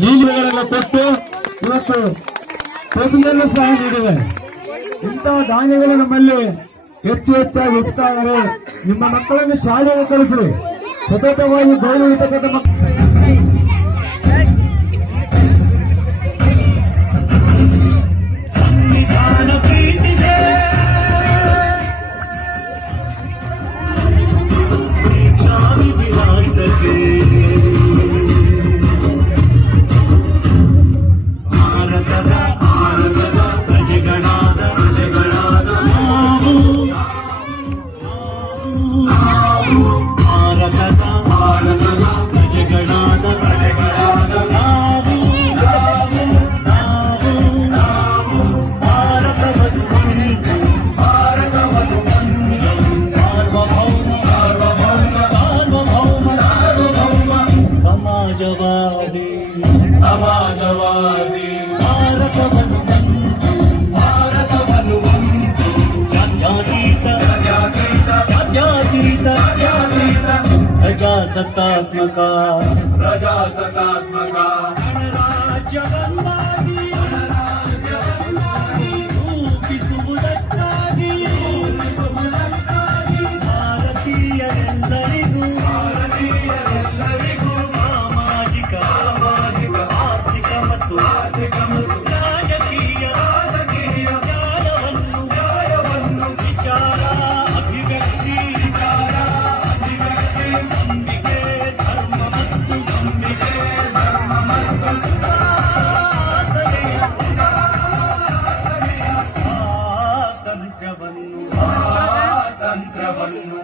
ನೀಲಿಗಳೆಲ್ಲ ಕೊಟ್ಟು ಇವತ್ತು ಪ್ರತಿಯಲ್ಲೂ ಸಹ ನೀಡಿವೆ. ಇಂತಹ ಧಾನ್ಯಗಳು ನಮ್ಮಲ್ಲಿ ಹೆಚ್ಚು ಹೆಚ್ಚಾಗಿ ಹುಟ್ಟುತ್ತಾ ಇದ್ದಾರೆ. ನಿಮ್ಮ ಮಕ್ಕಳನ್ನು ಶಾಲೆಗೆ ಕಳಿಸಿ. ಸತತವಾಗಿ ಗೌರವಿರ್ತಕ್ಕಂಥ ಮಕ್ಕಳು ಸಮಾಜವಾದಿ ಭಾರತವನ್ನು ಜಾತ್ಯತೀತ ಪ್ರಜಾಸತ್ತಾತ್ಮಕ ಗಣರಾಜ್ಯವನ್ನಾಗಿ ರೂಪಿಸುವುದಕ್ಕಾಗಿ ಭಾರತೀಯರೆಲ್ಲರಿಗೂ ಸಾಮಾಜಿಕ ಆರ್ಥಿಕ ಮತ್ತು ರಾಜಕೀಯ ನ್ಯಾಯವನ್ನು ವಿಚಾರ ಅಭಿವ್ಯಕ್ತಿ ನಂಬಿಕೆ ಧರ್ಮ ಮತ್ತು ಸ್ವಾತಂತ್ರ್ಯವನ್ನು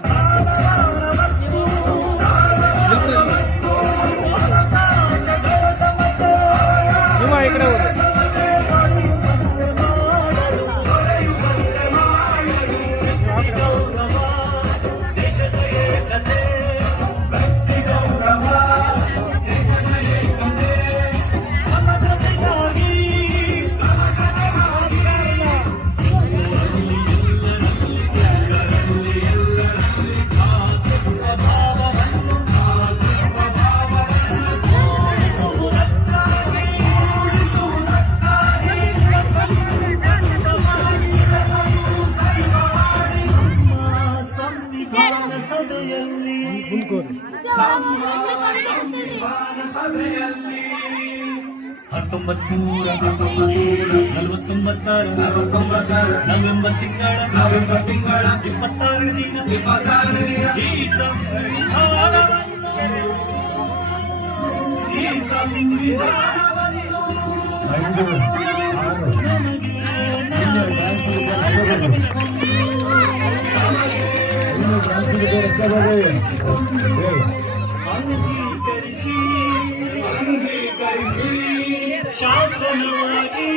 ನವೆಂಬರ್ ತಿಂಗಳ 26 ದಿನ ಈ ಶಾಸನವಾಗಿ